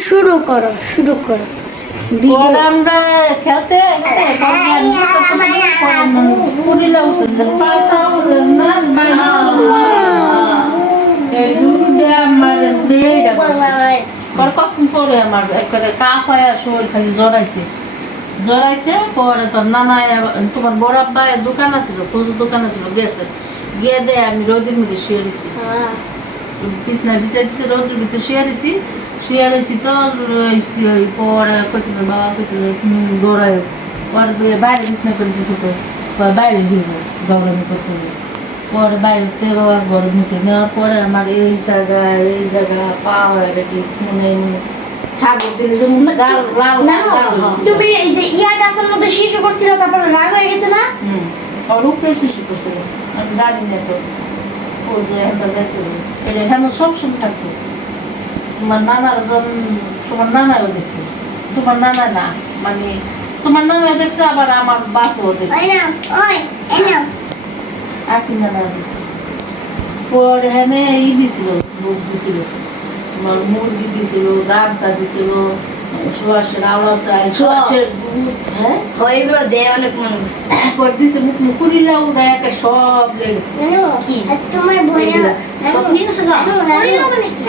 শুরু করো পরে আমরা খেলতে পুরিলা উঠছেন পাতা উঠলেন না কতক্ষণ পরে আমার একবারে কাপ হয় শরীর খালি জড়াইছে পরে তোর নানা তোমার বড় আব্বা দোকান আছিল প্রচুর দোকান আছিল গেছে গিয়ে দেয় আমি রোদের মধ্যে শুয়ে দিছি বিছনায় বিছাই দিছে রোদের ভিতরে শুয়ে রয়েছি তো ওই পরে কইতে বাবা কইতে দৌড়ায় পরে বাইরে বিছনা করে দিছি তো বাইরে দিব দৌড়ানি করতে পরে বাইরেতে বাবা ঘরে নিচে নেওয়ার পরে আমার এই জায়গা পা হয়ে গেছে মানে ঠাকুর দিলে যেমন তুমি এই যে ইয়া গাছের মধ্যে শিশু করছিল তারপর রাগ হয়ে গেছে না ওর উপরে শিশু করছিল আমি জানি না তো ও যে আমরা যাইতে এটা হেন সবসময় থাকতো তোমার নানাও দেখছে তোমার নানা না মানে তোমার নানাও দেখছে আবার আমার বাপও দেখছে একই নানা দেখছে পরে হেনে দিছিল বুক দিছিল তোমার মুরগি দিছিল গামছা দিছিল সুয়াশের আওলা সুয়াশের হ্যাঁ ওইগুলো দেয় অনেক মানুষ পরে দিছে মুখ কুড়িলা উড়া একটা সব লেগেছে কি তোমার বোন সব নিয়ে গেছে গা কুড়িলা মানে কি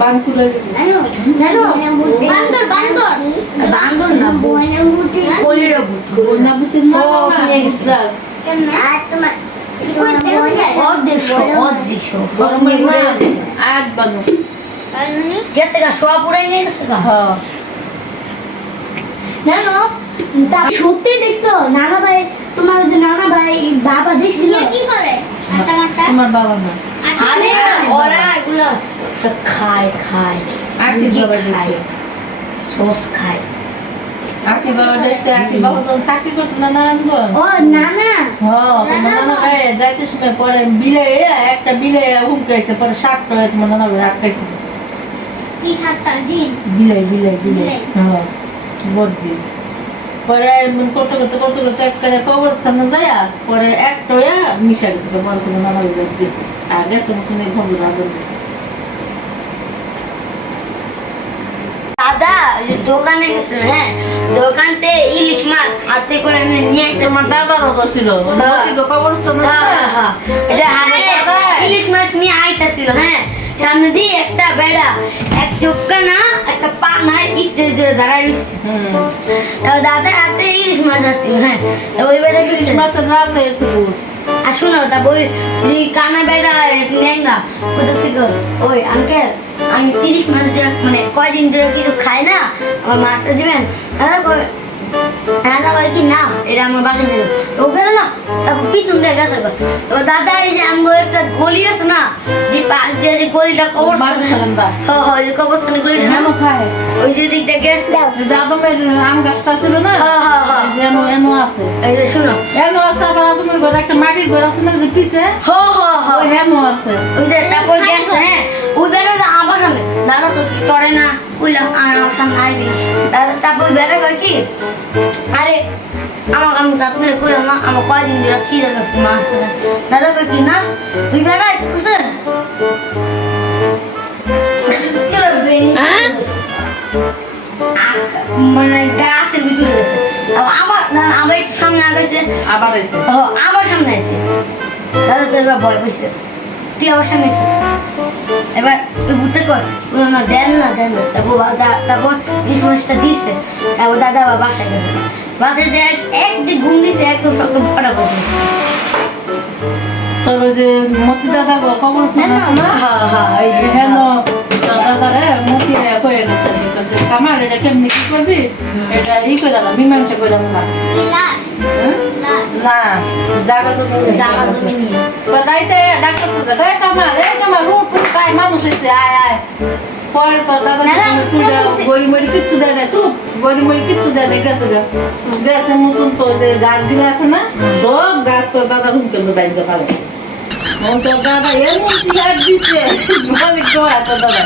বানকুলা বান্দর না বইনাবুতি বইনাবুতি না নিয়ে গেছে কেন আর তোমার সত্যি দেখছো নানা ভাই তোমার যে নানা ভাই বাবা দেখছিল কি করে তোমার বাবা না আরে ওরা এগুলো খায় সস খায় আকি বাবা দেখছে আকি বাবা তো চাকরি করতো না নারায়ণগঞ্জ ও নানা নানা যাইতে সময় পরে একটা বিলে হুমকাইছে পরে সাতটা তোমার নানা ভাই আটকাইছে কি সাতটা জিন বিলাই বর্জি পরে করতে একটা কবরস্থানে যায় পরে একটা মিশা গেছে মনে তোমার নানা ভাই গেছে আর গেছে মতন ভজুর আজান গেছে দাদা দোকানে গেছিল হ্যাঁ দোকানতে ইলিশ মাছ হাতে করে নিয়ে তোমার দাদারও তো ছিল কবরস্থানে ইলিশ মাছ নিয়ে আইতাছিল হ্যাঁ সামনে দিয়ে একটা বেড়া এক চোখা না একটা পা না স্টেজ ধরে দাঁড়ায় রয়েছে দাদার হাতে ইলিশ মাছ আসছিল হ্যাঁ ওই বেড়া ইলিশ মাছের রাজা এসে আর শোনো তা বই কানা বেড়া লেঙ্গা কোথাও ওই আঙ্কেল আমি 30 মাস ধরে মানে কয়দিন ধরে কিছু খাই না আমার মাছটা দিবেন দাদা বলে কি না এটা আমার বাসা নিল ও বেরো না তারপর পিছন দিয়ে গেছে তো দাদা এই যে আমার একটা গলি আছে না যে পাশ দিয়ে যে গলিটা কবরস্থানে গলিটা না খায় ওই যে দিকটা গেছে আম গাছটা ছিল না এনো আছে এই যে শুনো এনো আছে আবার তোমার ঘরে একটা মাটির ঘর আছে না যে পিছে হেনো আছে ওই যে তারপর গেছে হ্যাঁ ওই বেড়াটা আমার সামনে দাদা তো তরে না কইলাম আমার সামনে আইবি দাদা তারপর বেড়া কয় কি আরে আমি আপনার কইলাম না আমার কয়দিন ধরে খিদে লাগছে মাছ খেতে দাদা কয় কি না ওই বেড়া বুঝছে মানে গাছের ভিতরে গেছে আমার একটু সামনে আগাইছে আবার সামনে আসছে দাদা তো এবার ভয় পাইছে তুই আমার সামনে এসেছিস এবার ওই বুঝতে কর দেন না তারপর ইলিশ মাছটা দিয়েছে তারপর দাদা আবার বাসায় গেছে বাসায় একদিন ঘুম দিয়েছে একদম সকাল ফটা করে তোর ওই যে মতি দাদা কবরস্থান আছে না এই যে হেন দাদারে মতি কয়ে গেছে কামাল এটা কেমনি কি করবি এটা করে না মীমাংসা করে না না জায়গা জমি নিয়ে রাইতে ডাক্তার তো যায় কামাল রুট কাই মানুষ এসে আয় পরে তোর দাদা গড়ি কিচ্ছু দেয় না চুপ গড়ি কিচ্ছু দেয় না গেছে নতুন তো যে গাছগুলো আছে না সব গাছ তোর দাদা হুমকে বাইতে পারে তোর দাদা এমন সিগার দিচ্ছে মানে তোর দাদা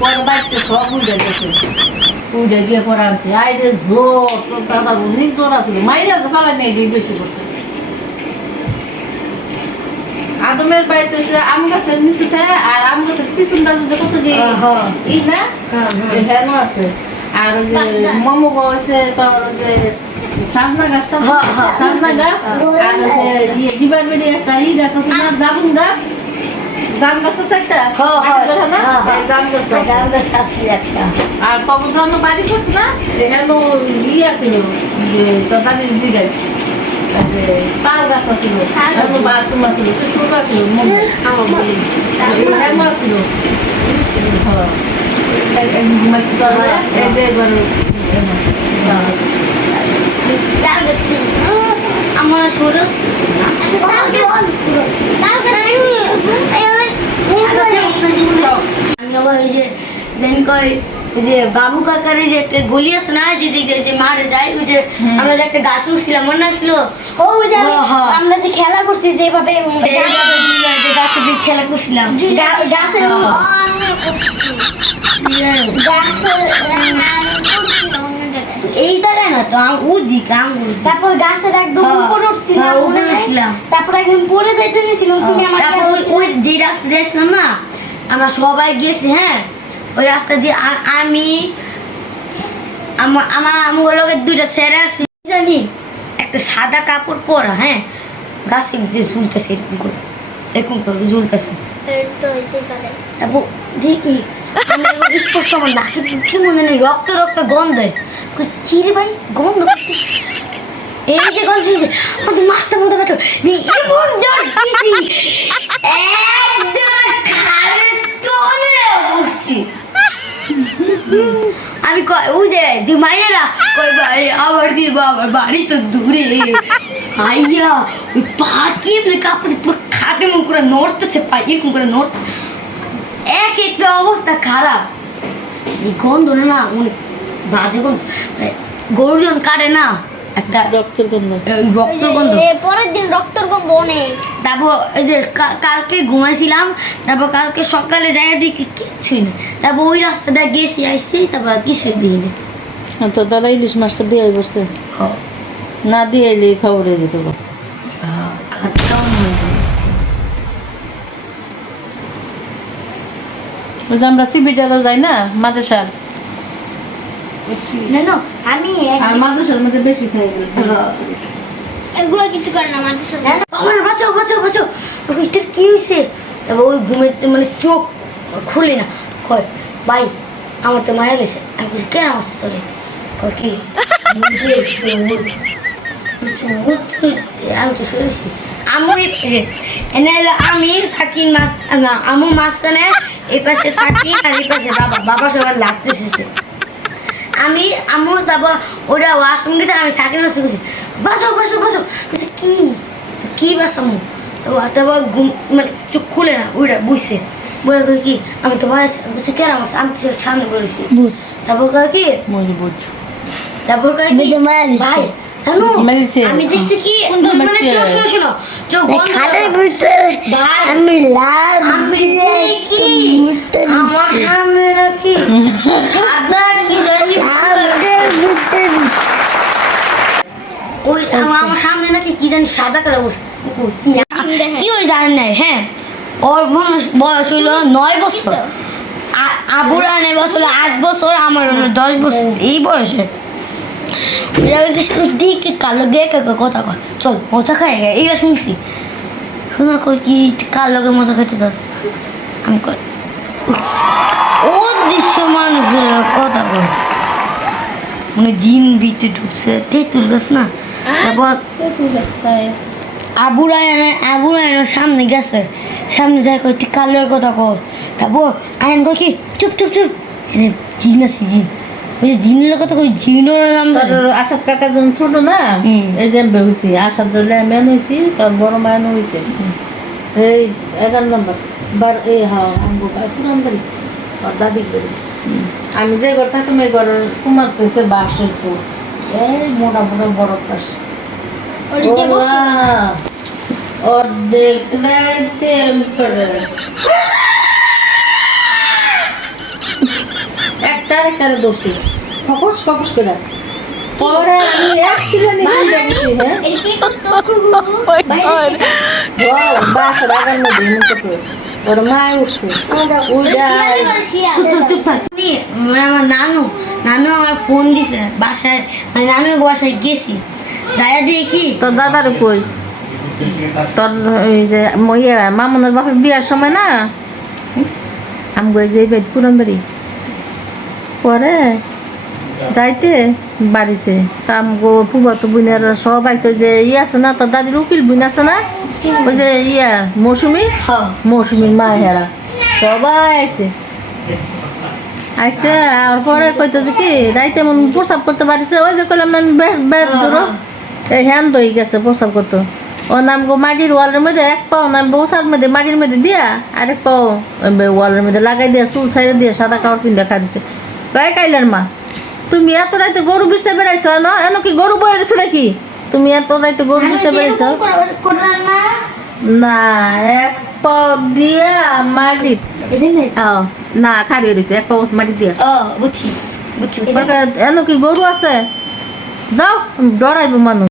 পরে বাড়িতে সব উঠে গেছে উঠে গিয়ে পরে আনছে আইরে জোর তোর দাদার অনেক জোর আসলো মাইরে আছে পালা নেই বেশি করছে আর আদমের বাড়িতে হচ্ছে আম গাছের নিচে থাকে আর আম গাছের পিছন দাঁড়ে যে কত ই না হেন আছে আর ওই যে মোমো আছে তোর ওই যে সামনা গাছটা সামনা গাছ আর ওই যে দিবার বেড়ে একটা ই গাছ আছে না জামুন গাছ জাম গাছ আছে একটা জাম গাছ আর কখন জানো বাড়ি করছে না হেন ই আছে তোর দাদির জি গাছ তাল গাছ আছিল বাথরুম আছিল কিছু আছিল আছিল আমার সরস আমি আবার এই যে কয় ওই যে বাবু কাকার যে একটা গলি আছে না যেদিকে যে মাঠে যায় ওই যে আমরা যে একটা গাছ উঠছিলাম মনে আসছিল ও ওই যে আমরা যে খেলা করছি যেভাবে গাছের দিকে খেলা করছিলাম গাছের এই জায়গায় না তো ওদিকে তারপর গাছের একদম উপরে উঠছিলাম তারপর একদম পড়ে যাইতে নিয়েছিলাম তুমি আমার ওই যে রাস্তা দিয়েছিলাম না আমরা সবাই গেছি হ্যাঁ ওই রাস্তা দিয়ে আমি আমার লোকের দুইটা ছেড়ে আসছি জানি একটা সাদা কাপড় পরা হ্যাঁ গাছকে যে ঝুলতেছে এরকম করে ঝুলতেছে তারপর দেখি স্পষ্ট আমার নাকে কি মনে নেই রক্ত রক্ত গন্ধ কি রে ভাই গন্ধ এই যে গন্ধ আমাদের মাথা মতো ব্যথা এমন জ্বর দিছি একদম খালে তোলে বসছি আমি ওই যে মাইয়ারা কই ভাই আবার দিব আমার বাড়ি তো দূরে আইয়া ওই পাকি কাপড় পুরো খাটে মুখ করে নড়তেছে পাই এরকম করে নড়তেছে একটা অবস্থা খারাপ এই গন্ধ না অনেক বাজে গন্ধ গরু যখন কাটে না একটা রক্তের গন্ধ রক্তের গন্ধ পরের দিন রক্তের গন্ধ অনেক তারপর এই যে কালকে ঘুমাইছিলাম তারপর কালকে সকালে যাই দেখি কিচ্ছুই না তারপর ওই রাস্তাটা গেছি আইসি তারপর কিছুই দিইনি তো দাদা ইলিশ মাছটা দিয়ে বসছে না দিয়ে এলে খবর হয়ে যেত ওই যে আমরা সিবিটাতে যাই না মাদ্রাসার না আমি আর মাদ্রাসার মধ্যে বেশি খাই এগুলো কিছু করে না মানুষ আমার বাঁচাও বাঁচাও বাঁচাও ওকে এটা কি হয়েছে তারপর ওই ঘুমের মানে চোখ খুলে না কয় ভাই আমার তো মায়া লেছে আমি বলছি কেন আমার তোরে কয় কি আমি তো শুনেছি এনে এলো আমি সাকিন মাছ না আমু মাঝখানে এই পাশে সাকিন আর এই পাশে বাবা সবার লাস্টে শুয়েছে আমি আমু তারপর ওরা ওয়াশরুম গেছে আমি সাকিন মাছ শুয়েছি বাঁচাও বাঁচাও বাঁচাও বলছে কি বাঁচামু তারপর ঘুম মানে চোখ খুলে না ওইটা বুঝছে বলে করে কি আমি তো বলছি কেন আমার আমি তো সামনে বলেছি তারপর কয় কি তারপর কয় কি ভাই আমি দেখছি কি মানে শোনো চোখ বন্ধ আমি লাল আমি কি আমার ক্যামেরা কি সাদা কি জানি ওই আমার সামনে নাকি কি জানি সাদা কালার বসে কি ওই জানেন নাই হ্যাঁ ওর বয়স হইল 9 বছর আবুর আনে বছর 8 বছর আমার হলো 10 বছর এই বয়সে দেখি কালো গে কথা কয় চল মজা খাই এইটা শুনছি শোনা কই কি কার লগে মজা খাইতে চাস আমি কই ও দৃশ্য মানুষের কথা কয় মানে জিন ভিতরে ঢুকছে তেঁতুল গাছ না তারপর আবুরায়নের সামনে গেছে সামনে যায় কই তুই কালের কথা কয় তারপর আয়ন কয় কি চুপ চুপ চুপ জিন আছে জিন ওই যে জিনের কথা কই জিনের নাম আসাদ কাকার যখন ছোট না এই যে হয়েছি আসাদ মেন হয়েছি তোর বড় মায়ন হয়েছে এই 11 নম্বর এই পুরান বাড়ি ওর দাদি বাড়ি আমি যে ঘর থাকতাম এই ঘরের কুমার তো হচ্ছে বাঁশের চোখ এই মোটা মোটা বড় পাশ অর্ধেক একটা ধরছি খপস খপস করে পরে আমি অ্যাক্সিডেন্ট হয়ে গেছি হ্যাঁ বাসার আগার মধ্যে এমন করতে ওর মায় উঠছে চুপ থাক মানে আমার নানু আমার ফোন দিছে বাসায়, মানে নানুর বাসায় গেছি যাইয়া দিয়ে কি তোর দাদার কই তোর এই যে মামুনের বাপের বিয়ার সময় না আমি গই যে বেদ পুরান বাড়ি পরে রাইতে বাড়িছে তা আমগো ফুবাতো বুনের সব আইছে যে আছে না তোর দাদির উকিল বুন আছে না ওই যে মৌসুমীর মা হেরা সবাই আইছে আর পরে কইতেছে কি রাইতে এমন প্রসাব করতে পারিছে ওই যে কইলাম না আমি বেদ জোরো এই হ্যান দই গেছে প্রসাব করতে ও নাম গো মাটির ওয়ালের মধ্যে এক পাও নাম বৌসার মধ্যে মাটির মধ্যে দিয়া আরেক পাও ওয়ালের মধ্যে লাগাই দিয়া চুল ছাইড়ে দিয়ে সাদা কাপড় পিন্ধা খাইছে কয় কাইলার মা তুমি এত রাইতে গরু বিছতে বেড়াইছো এন কি গরু বয়ে রয়েছে নাকি তুমি এত রাইতে গরু বিছতে বেড়াইছো না এক পাও দিয়া মাটি না খারিয়ে রয়েছে এক পাও মাটি দিয়া বুঝছি এন কি গরু আছে যাও ডরাইবো মানুষ